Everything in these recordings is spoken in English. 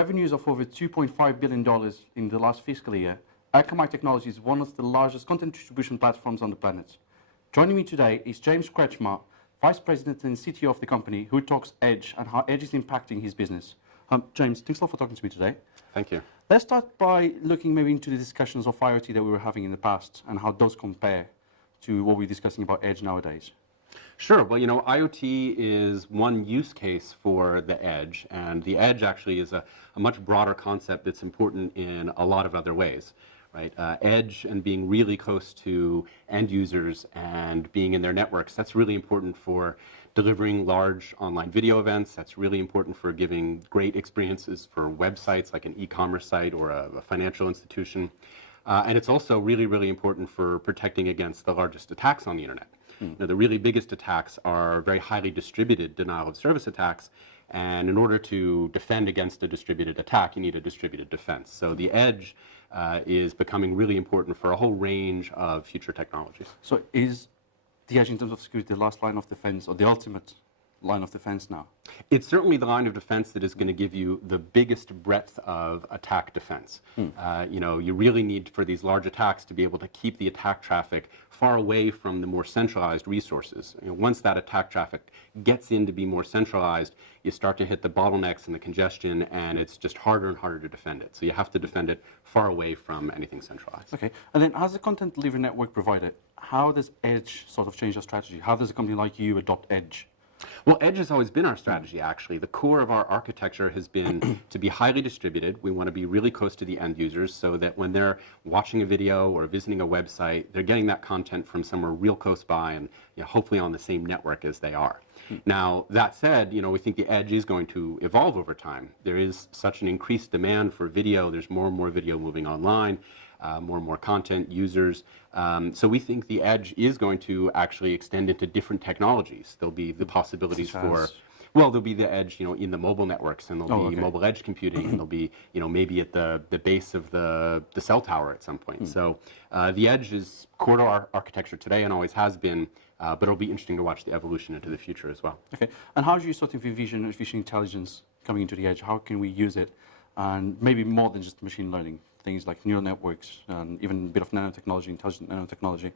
revenues of over $2.5 billion in the last fiscal year, Akamai Technologies is one of the largest content distribution platforms on the planet. Joining me today is James Kretchmar, Vice President and CTO of the company, who talks Edge and how Edge is impacting his business. James, thanks a lot for talking to me today. Thank you. Let's start by looking maybe into the discussions of IoT that we were having in the past and how those compare to what we're discussing about Edge nowadays. Sure. Well, IoT is one use case for the Edge, and the Edge actually is a much broader concept that's important in a lot of other ways, right? Edge and being really close to end users and being in their networks, that's really important for delivering large online video events. That's really important for giving great experiences for websites like an e-commerce site or a financial institution. And it's also really, really important for protecting against the largest attacks on the internet. Now, the really biggest attacks are very highly distributed denial of service attacks, and in order to defend against a distributed attack, you need a distributed defense. So the Edge is becoming really important for a whole range of future technologies. So is the Edge in terms of security the last line of defense or the ultimate line of defense now? It's certainly the line of defense that is going to give you the biggest breadth of attack defense. You really need for these large attacks to be able to keep the attack traffic far away from the more centralized resources. Once that attack traffic gets in to be more centralized, you start to hit the bottlenecks and the congestion, and it's just harder and harder to defend it. So you have to defend it far away from anything centralized. Okay, and then as a content delivery network provider, how does Edge sort of change your strategy? How does a company like you adopt Edge? Well, Edge has always been our strategy, actually. The core of our architecture has been to be highly distributed. We want to be really close to the end users so that when they're watching a video or visiting a website, they're getting that content from somewhere real close by and hopefully on the same network as they are. Now, that said, we think the Edge is going to evolve over time. There is such an increased demand for video. There's more and more video moving online. More and more content, users. So we think the Edge is going to actually extend into different technologies. There'll be the possibilities for, well, there'll be the Edge, in the mobile networks, and there'll be mobile edge computing, and there'll be, maybe at the base of the cell tower at some point. So the Edge is core to our architecture today and always has been, but it'll be interesting to watch the evolution into the future as well. Okay, and how do you sort of envision artificial intelligence coming into the Edge? How can we use it? And maybe more than just machine learning, things like neural networks and even a bit of nanotechnology, intelligent nanotechnology.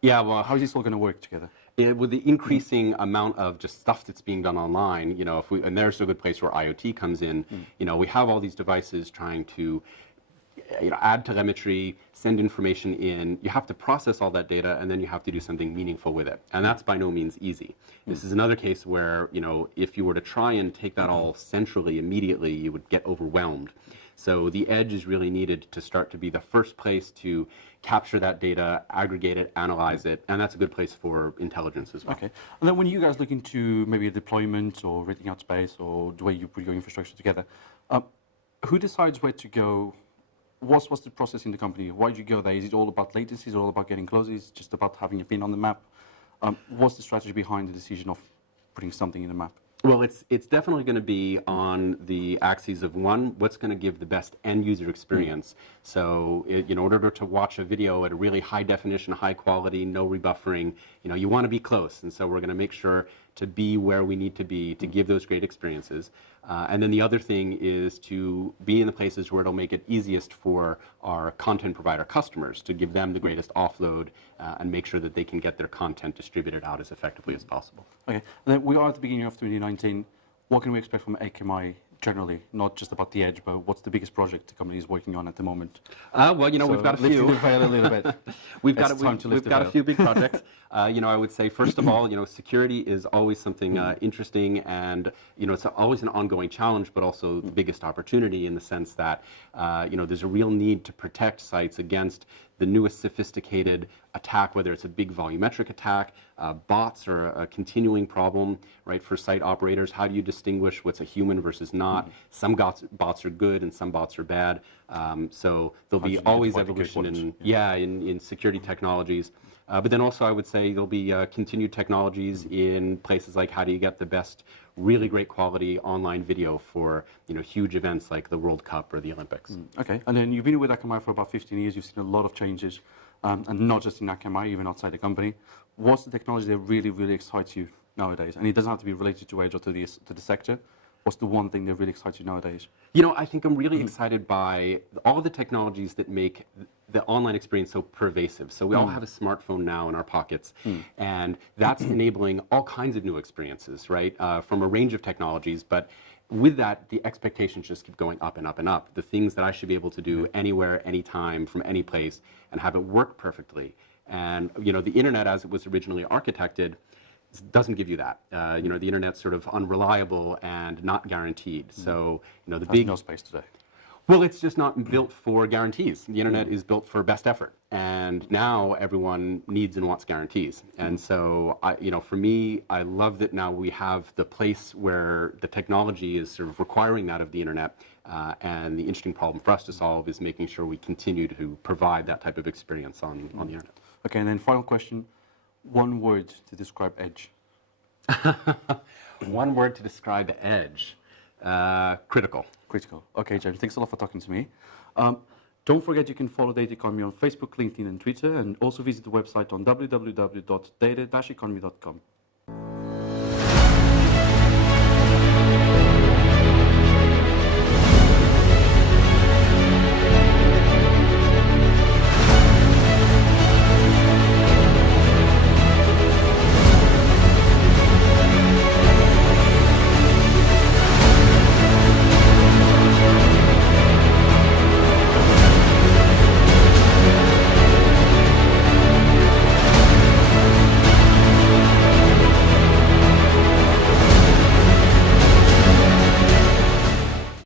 Yeah, well, how is this all going to work together? With the increasing amount of just stuff that's being done online, and there's a good place where IoT comes in. We have all these devices trying to add telemetry, send information in. You have to process all that data, and then you have to do something meaningful with it. And that's by no means easy. This is another case where, if you were to try and take that all centrally immediately, you would get overwhelmed. So the Edge is really needed to start to be the first place to capture that data, aggregate it, analyze it, and that's a good place for intelligence as well. Okay. And then when you guys look into maybe a deployment or renting out space or the way you put your infrastructure together, who decides where to go? What's the process in the company? Why do you go there? Is it all about latency? Is it all about getting closer? Is it just about having a pin on the map? What's the strategy behind the decision of putting something in the map? Well, it's definitely going to be on the axes of one, what's going to give the best end user experience. So in order to watch a video at a really high definition, high quality, no rebuffering, you want to be close. And so we're going to make sure to be where we need to be to give those great experiences. And then the other thing is to be in the places where it'll make it easiest for our content provider customers to give them the greatest offload and make sure that they can get their content distributed out as effectively as possible. Okay, and then we are at the beginning of 2019. What can we expect from Akamai generally, not just about the Edge, but what's the biggest project the company is working on at the moment? Well, we've got a few. Lift the veil a little bit. We've got a few big projects. I would say, first of all, security is always something interesting, and it's always an ongoing challenge, but also the biggest opportunity in the sense that there's a real need to protect sites against the newest sophisticated attack, whether it's a big volumetric attack, bots are a continuing problem, right, for site operators. How do you distinguish what's a human versus not? Some bots are good and some bots are bad. So there'll be always evolution in security technologies. But then also I would say there'll be continued technologies in places like how do you get the best really great quality online video for huge events like the World Cup or the Olympics. Okay, and then you've been with Akamai for about 15 years. You've seen a lot of changes, and not just in Akamai, even outside the company. What's the technology that really, really excites you nowadays? And it doesn't have to be related to Edge or to the sector. what's the one thing that really excites you nowadays? You know, I think I'm really excited by all of the technologies that make the online experience so pervasive. So we all have a smartphone now in our pockets, and that's enabling all kinds of new experiences, right? From a range of technologies, but with that, the expectations just keep going up and up and up. The things that I should be able to do anywhere, anytime, from any place, and have it work perfectly. And you know, the internet, as it was originally architected, doesn't give you that. You know, the internet's sort of unreliable and not guaranteed. So, you know, the There's big no space today. well, it's just not built for guarantees. The internet is built for best effort, and now everyone needs and wants guarantees. And so, you know, for me, I love that now we have the place where the technology is sort of requiring that of the internet. And the interesting problem for us to solve is making sure we continue to provide that type of experience on the internet. Okay, and then final question: one word to describe Edge. One word to describe Edge: critical. Critical. Okay, James, thanks a lot for talking to me. Don't forget you can follow Data Economy on Facebook, LinkedIn, and Twitter, and also visit the website on www.data-economy.com.